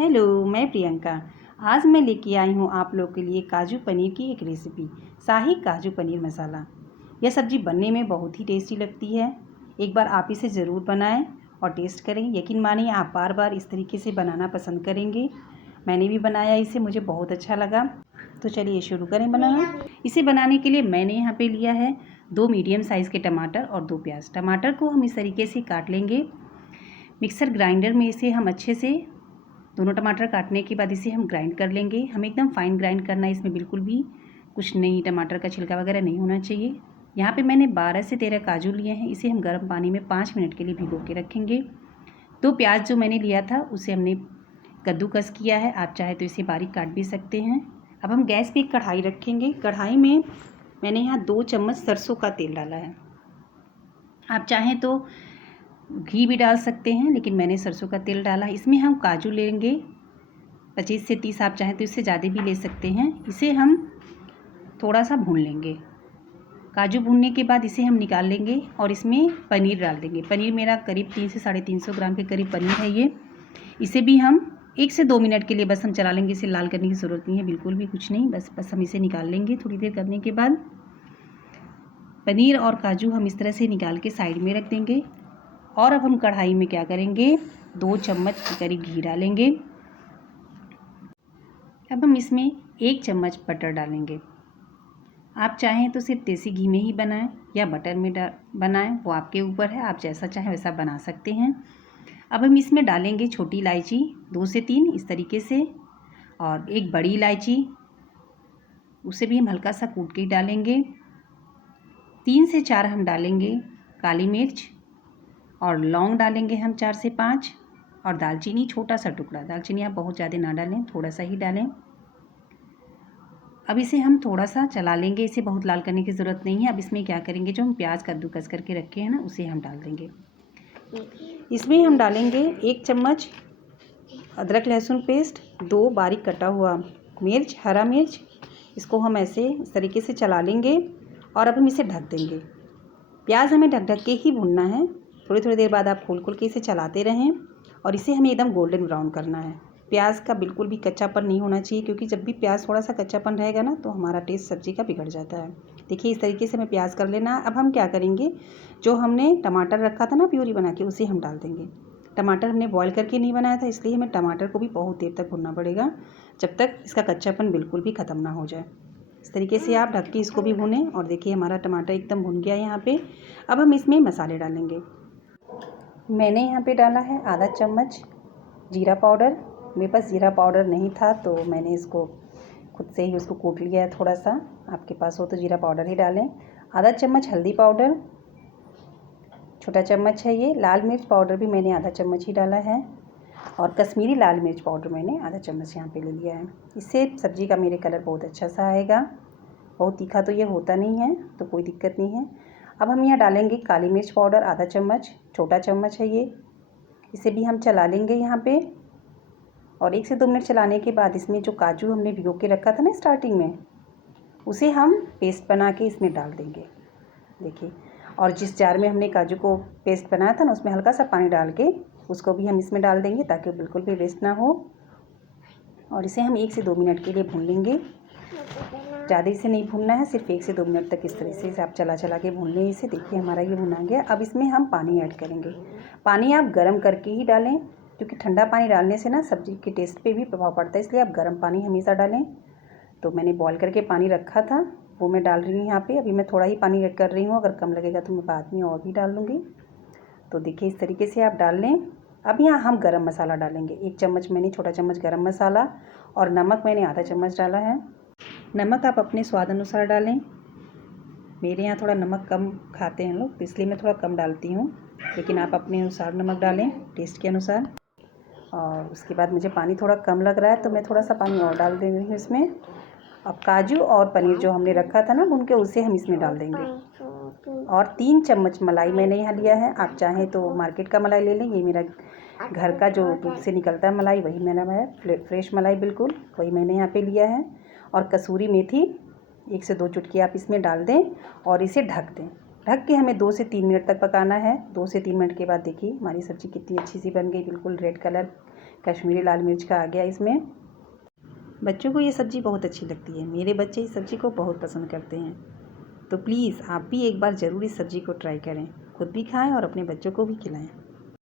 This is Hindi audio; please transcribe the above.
हेलो, मैं प्रियंका। आज मैं लेके आई हूँ आप लोग के लिए काजू पनीर की एक रेसिपी, शाही काजू पनीर मसाला। यह सब्ज़ी बनने में बहुत ही टेस्टी लगती है। एक बार आप इसे ज़रूर बनाएं और टेस्ट करें। यकीन मानिए आप बार बार इस तरीके से बनाना पसंद करेंगे। मैंने भी बनाया इसे, मुझे बहुत अच्छा लगा। तो चलिए शुरू करें बनाना। इसे बनाने के लिए मैंने यहाँ पे लिया है 2 मीडियम साइज़ के टमाटर और 2 प्याज। टमाटर को हम इस तरीके से काट लेंगे। मिक्सर ग्राइंडर में इसे हम अच्छे से दोनों टमाटर काटने के बाद इसे हम ग्राइंड कर लेंगे। हमें एकदम फाइन ग्राइंड करना है, इसमें बिल्कुल भी कुछ नहीं, टमाटर का छिलका वगैरह नहीं होना चाहिए। यहाँ पे मैंने 12 से 13 काजू लिए हैं। इसे हम गर्म पानी में 5 मिनट के लिए भिगो के रखेंगे। 2 प्याज जो मैंने लिया था उसे हमने कद्दूकस किया है। आप चाहे तो इसे बारीक काट भी सकते हैं। अब हम गैस पे एक कढ़ाई रखेंगे। कढ़ाई में मैंने यहाँ 2 चम्मच सरसों का तेल डाला है। आप चाहें तो घी भी डाल सकते हैं, लेकिन मैंने सरसों का तेल डाला है। इसमें हम काजू लेंगे 25 से 30, आप चाहें तो इससे ज़्यादा भी ले सकते हैं। इसे हम थोड़ा सा भून लेंगे। काजू भूनने के बाद इसे हम निकाल लेंगे और इसमें पनीर डाल देंगे। पनीर मेरा करीब 300 से 350 ग्राम के करीब पनीर है ये। इसे भी हम 1 से 2 मिनट के लिए बस हम चला लेंगे। इसे लाल करने की ज़रूरत नहीं है, बिल्कुल भी कुछ नहीं, बस हम इसे निकाल लेंगे। थोड़ी देर करने के बाद पनीर और काजू हम इस तरह से निकाल के साइड में रख देंगे। और अब हम कढ़ाई में क्या करेंगे, 2 चम्मच के करीब घी डालेंगे। अब हम इसमें 1 चम्मच बटर डालेंगे। आप चाहें तो सिर्फ देसी घी में ही बनाएं या बटर में बनाएं, वो आपके ऊपर है, आप जैसा चाहें वैसा बना सकते हैं। अब हम इसमें डालेंगे छोटी इलायची 2 से 3 इस तरीके से, और एक बड़ी इलायची, उसे भी हम हल्का सा कूट के डालेंगे। 3 से 4 हम डालेंगे काली मिर्च, और लौंग डालेंगे हम 4 से 5, और दालचीनी छोटा सा टुकड़ा। दालचीनी आप बहुत ज़्यादा ना डालें, थोड़ा सा ही डालें। अब इसे हम थोड़ा सा चला लेंगे, इसे बहुत लाल करने की ज़रूरत नहीं है। अब इसमें क्या करेंगे, जो हम प्याज कद्दूकस करके रखे हैं ना, उसे हम डाल देंगे। इसमें हम डालेंगे 1 चम्मच अदरक लहसुन पेस्ट, 2 बारीक कटा हुआ मिर्च, हरा मिर्च। इसको हम ऐसे इस तरीके से चला लेंगे और अब हम इसे ढक देंगे। प्याज हमें ढक ढक के ही भूनना है। थोड़ी थोड़ी देर बाद आप खोल खोल के इसे चलाते रहें, और इसे हमें एकदम गोल्डन ब्राउन करना है। प्याज का बिल्कुल भी कच्चापन नहीं होना चाहिए, क्योंकि जब भी प्याज थोड़ा सा कच्चापन रहेगा ना, तो हमारा टेस्ट सब्ज़ी का बिगड़ जाता है। देखिए इस तरीके से हमें प्याज कर लेना। अब हम क्या करेंगे, जो हमने टमाटर रखा था ना प्यूरी बना के, उसे हम डाल देंगे। टमाटर हमने बॉईल करके नहीं बनाया था, इसलिए हमें टमाटर को भी बहुत देर तक भूनना पड़ेगा, जब तक इसका कच्चापन बिल्कुल भी ख़त्म ना हो जाए। इस तरीके से आप ढक के इसको भी भूनें। और देखिए हमारा टमाटर एकदम भुन गया है यहाँ पे। अब हम इसमें मसाले डालेंगे। मैंने यहाँ पे डाला है आधा चम्मच जीरा पाउडर। मेरे पास जीरा पाउडर नहीं था, तो मैंने इसको खुद से ही उसको कूट लिया है थोड़ा सा। आपके पास हो तो जीरा पाउडर ही डालें। आधा चम्मच हल्दी पाउडर, छोटा चम्मच है ये। लाल मिर्च पाउडर भी मैंने आधा चम्मच ही डाला है, और कश्मीरी लाल मिर्च पाउडर मैंने आधा चम्मच यहाँ पे ले लिया है। इससे सब्ज़ी का मेरे कलर बहुत अच्छा सा आएगा। बहुत तीखा तो ये होता नहीं है, तो कोई दिक्कत नहीं है। अब हम यहाँ डालेंगे काली मिर्च पाउडर आधा चम्मच, छोटा चम्मच है ये। इसे भी हम चला लेंगे यहाँ पे, और 1 से 2 मिनट चलाने के बाद इसमें जो काजू हमने भिगो के रखा था ना स्टार्टिंग में, उसे हम पेस्ट बना के इसमें डाल देंगे। देखिए, और जिस जार में हमने काजू को पेस्ट बनाया था ना, उसमें हल्का सा पानी डाल के उसको भी हम इसमें डाल देंगे, ताकि बिल्कुल भी वेस्ट ना हो। और इसे हम 1 से 2 मिनट के लिए भून लेंगे। ज़्यादा इसे नहीं भूनना है, सिर्फ 1 से 2 मिनट तक इस तरह से आप चला चला के भून लें इसे। देखिए हमारा ये भुना गया। अब इसमें हम पानी ऐड करेंगे। पानी आप गर्म करके ही डालें, क्योंकि ठंडा पानी डालने से ना सब्ज़ी के टेस्ट पे भी प्रभाव पड़ता है, इसलिए आप गर्म पानी हमेशा डालें। तो मैंने बॉईल करके पानी रखा था, वो मैं डाल रही हूँ यहाँ पे। अभी मैं थोड़ा ही पानी ऐड कर रही हूँ, अगर कम लगेगा तो मैं बाद में और भी डाल लूँगी। तो देखिए इस तरीके से आप डाल लें। अब यहाँ हम गरम मसाला डालेंगे। 1 चम्मच मैंने, छोटा चम्मच गरम मसाला, और नमक मैंने आधा चम्मच डाला है। नमक आप अपने स्वाद अनुसार डालें। मेरे यहाँ थोड़ा नमक कम खाते हैं लोग, तो इसलिए मैं थोड़ा कम डालती हूँ, लेकिन आप अपने अनुसार नमक डालें, टेस्ट के अनुसार। और उसके बाद मुझे पानी थोड़ा कम लग रहा है, तो मैं थोड़ा सा पानी और डाल दे रही हूँ इसमें। अब काजू और पनीर जो हमने रखा था ना भून के, उसे हम इसमें डाल देंगे। और 3 चम्मच मलाई मैंने यहाँ लिया है। आप चाहें तो मार्केट का मलाई ले लें, ये मेरा घर का जो दूध से निकलता है मलाई, वही मेरा है, फ्रेश मलाई बिल्कुल, वही मैंने यहाँ पे लिया है। और कसूरी मेथी 1 से 2 चुटकी आप इसमें डाल दें, और इसे ढक दें। ढक के हमें 2 से 3 मिनट तक पकाना है। 2 से 3 मिनट के बाद देखिए हमारी सब्ज़ी कितनी अच्छी सी बन गई, बिल्कुल रेड कलर कश्मीरी लाल मिर्च का आ गया इसमें। बच्चों को ये सब्ज़ी बहुत अच्छी लगती है, मेरे बच्चे इस सब्ज़ी को बहुत पसंद करते हैं। तो प्लीज़ आप भी एक बार ज़रूर इस सब्ज़ी को ट्राई करें, खुद भी खाएं और अपने बच्चों को भी खिलाएं।